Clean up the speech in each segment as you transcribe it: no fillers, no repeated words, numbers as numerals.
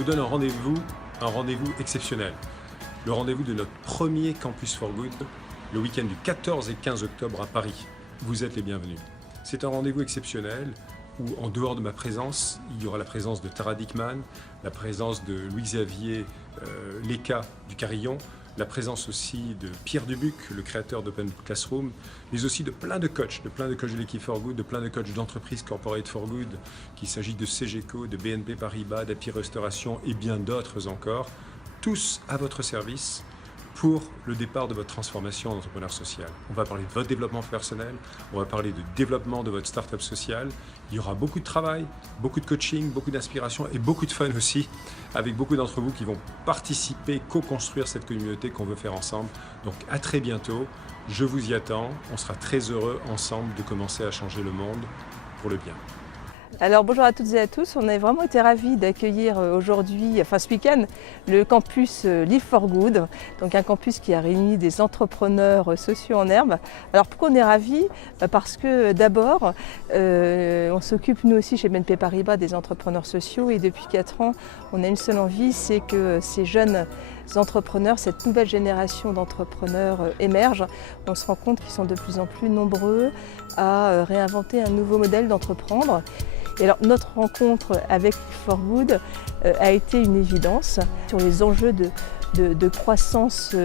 vous donne un rendez-vous exceptionnel. Le rendez-vous de notre premier Campus for Good, le week-end du 14 et 15 octobre à Paris. Vous êtes les bienvenus. C'est un rendez-vous exceptionnel où, en dehors de ma présence, il y aura la présence de Tara Dickman, la présence de Louis-Xavier Léca du Carillon, la présence aussi de Pierre Dubuc, le créateur d'Open Classroom, mais aussi de plein de coachs de l'équipe For Good, de plein de coachs d'entreprises Corporate For Good, qu'il s'agit de CGECO, de BNP Paribas, d'Api Restauration et bien d'autres encore, tous à votre service pour le départ de votre transformation en entrepreneur social. On va parler de votre développement personnel, on va parler de développement de votre start-up sociale. Il y aura beaucoup de travail, beaucoup de coaching, beaucoup d'inspiration et beaucoup de fun aussi, avec beaucoup d'entre vous qui vont participer, co-construire cette communauté qu'on veut faire ensemble. Donc à très bientôt, je vous y attends, on sera très heureux ensemble de commencer à changer le monde pour le bien. Alors bonjour à toutes et à tous, on a vraiment été ravis d'accueillir aujourd'hui, ce week-end, le campus Live for Good, donc un campus qui a réuni des entrepreneurs sociaux en herbe. Alors pourquoi on est ravis? Parce que d'abord, on s'occupe nous aussi chez BNP Paribas des entrepreneurs sociaux et depuis 4 ans, on a une seule envie, c'est que ces jeunes entrepreneurs, cette nouvelle génération d'entrepreneurs émerge. On se rend compte qu'ils sont de plus en plus nombreux à réinventer un nouveau modèle d'entreprendre. Et alors, notre rencontre avec For Good a été une évidence sur les enjeux de croissance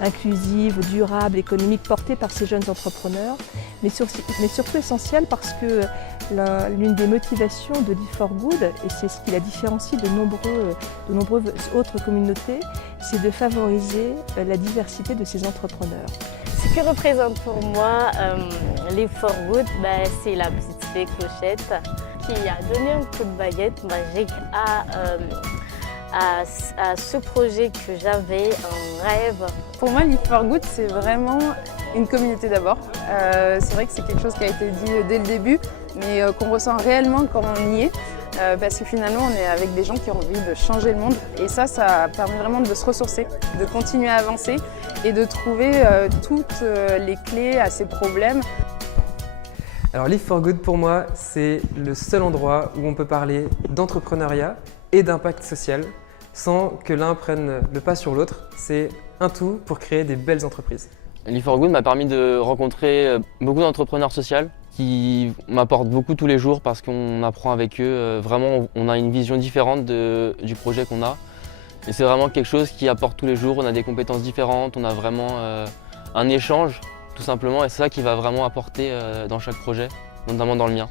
inclusive, durable, économique portés par ces jeunes entrepreneurs, mais surtout essentiel parce que l'une des motivations de Live for Good, et c'est ce qui la différencie de nombreuses autres communautés, c'est de favoriser la diversité de ces entrepreneurs. Ce que représente pour moi Live for Good, c'est la petite fée Clochette qui a donné un coup de baguette magique à ce projet que j'avais, un rêve. Pour moi, Live for Good, c'est vraiment une communauté d'abord. C'est vrai que c'est quelque chose qui a été dit dès le début, mais qu'on ressent réellement quand on y est. Parce que finalement, on est avec des gens qui ont envie de changer le monde. Et ça permet vraiment de se ressourcer, de continuer à avancer et de trouver toutes les clés à ces problèmes. Alors Live for Good, pour moi, c'est le seul endroit où on peut parler d'entrepreneuriat et d'impact social sans que l'un prenne le pas sur l'autre. C'est un tout pour créer des belles entreprises. Live for Good m'a permis de rencontrer beaucoup d'entrepreneurs sociaux qui m'apportent beaucoup tous les jours parce qu'on apprend avec eux. Vraiment, on a une vision différente du projet qu'on a. Et c'est vraiment quelque chose qui apporte tous les jours. On a des compétences différentes, on a vraiment un échange tout simplement. Et c'est ça qui va vraiment apporter dans chaque projet, notamment dans le mien.